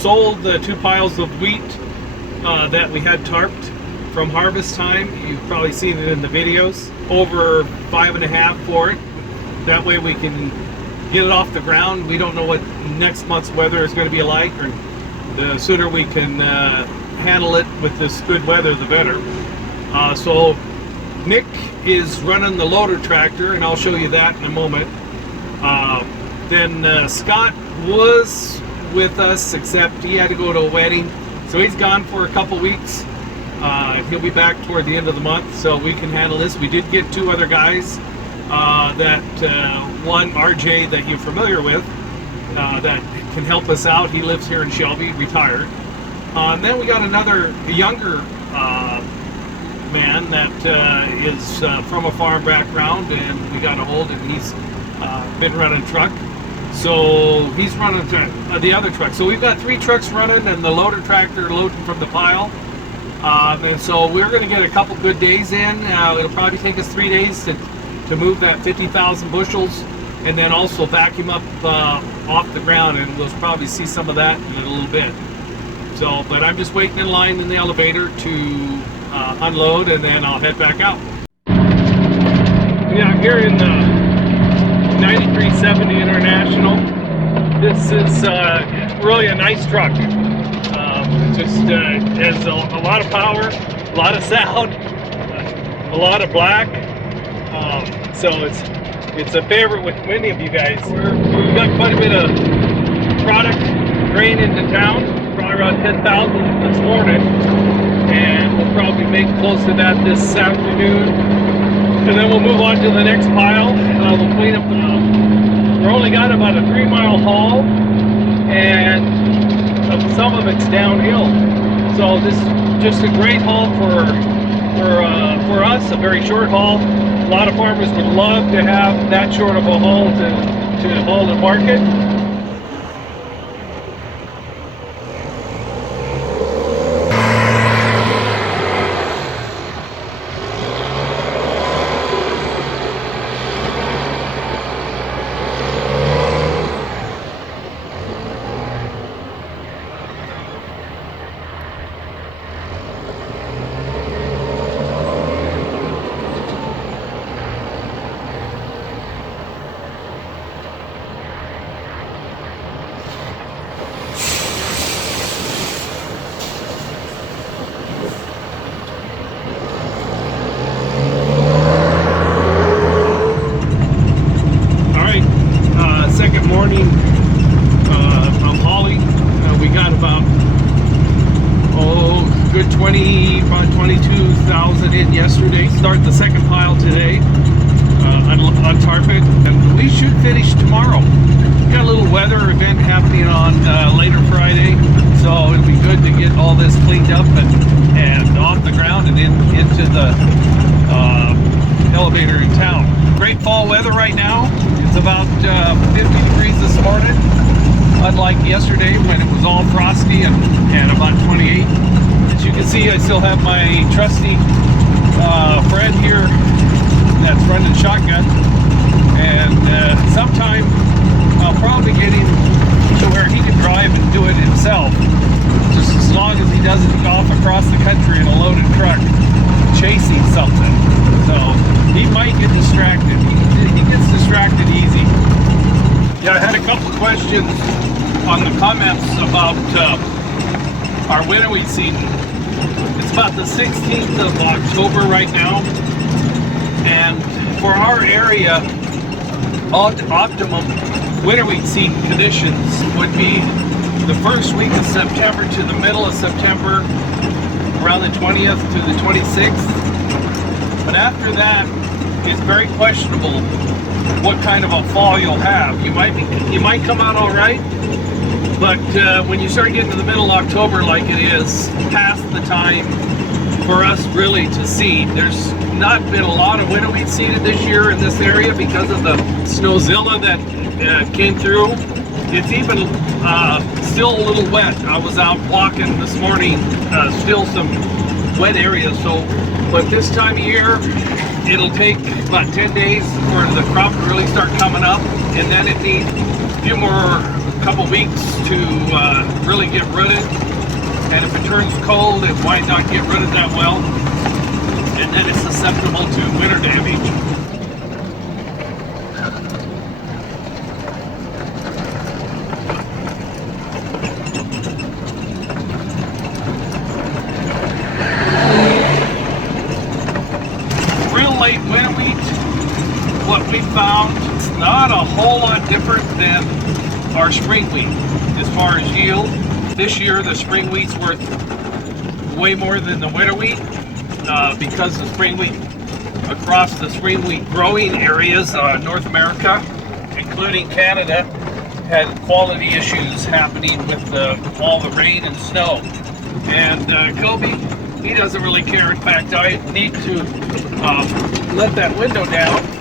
sold the 2 piles of wheat that we had tarped from harvest time. You've probably seen it in the videos. Over 5.5 for it. That way we can get it off the ground. We don't know what next month's weather is going to be like, or the sooner we can handle it with this good weather, the better. So Nick is running the loader tractor, and I'll show you that in a moment. Then Scott was with us, except he had to go to a wedding, so he's gone for a couple weeks. He'll be back toward the end of the month, so we can handle this. We did get 2 other guys, one RJ that you're familiar with, that can help us out. He lives here in Shelby, retired. And then we got another younger man that is from a farm background, and we got a hold, and he's been running truck. So he's running the other truck. So we've got 3 trucks running, and the loader tractor loading from the pile. And so we're going to get a couple good days in. It'll probably take us 3 days to move that 50,000 bushels, and then also vacuum up off the ground, and we'll probably see some of that in a little bit. So, but I'm just waiting in line in the elevator to unload, and then I'll head back out. Yeah, I'm here in the 9370 International. This is really a nice truck. Just has a lot of power, a lot of sound, a lot of black. So it's a favorite with many of you guys. We've got quite a bit of product grain into town, probably around 10,000 this morning, and we'll probably make close to that this afternoon. And then we'll move on to the next pile. We'll clean up we've only got about a 3-mile haul, and some of it's downhill. So this is just a great haul for us, a very short haul. A lot of farmers would love to have that short of a haul to haul and market. Probably 22,000 in yesterday. Start the second pile today, untarp it, and we should finish tomorrow. We got a little weather event happening on later Friday, so it'll be good to get all this cleaned up and off the ground and into the elevator in town. Great fall weather right now. It's about 50 degrees this morning, unlike yesterday when it was all frosty and about 28. As you can see, I still have my trusty friend here that's running shotgun, and sometime I'll probably get him to where he can drive and do it himself, just as long as he doesn't go off across the country in a loaded truck chasing something. So he might get distracted. He gets distracted easy. Yeah, I had a couple of questions on the comments about our winter wheat season. It's about the 16th of October right now, and for our area, optimum winter wheat seed conditions would be the first week of September to the middle of September, around the 20th to the 26th. But after that, it's very questionable what kind of a fall you'll have. You might come out all right, but when you start getting to the middle of October, like it is, past the time for us really to seed. There's not been a lot of winter wheat seeded this year in this area because of the snowzilla that came through. It's even still a little wet. I was out walking this morning, still some wet areas. So, but this time of year, it'll take about 10 days for the crop to really start coming up, and then it needs few more, couple weeks to really get rooted. And if it turns cold, it might not get rooted that well. And then it's susceptible to winter damage. Real late winter wheat, what we found, it's not a whole lot different than our spring wheat as far as yield. This year the spring wheat's worth way more than the winter wheat because the spring wheat across the spring wheat growing areas, North America, including Canada, had quality issues happening with all the rain and snow. And Kobe, he doesn't really care. In fact, I need to let that window down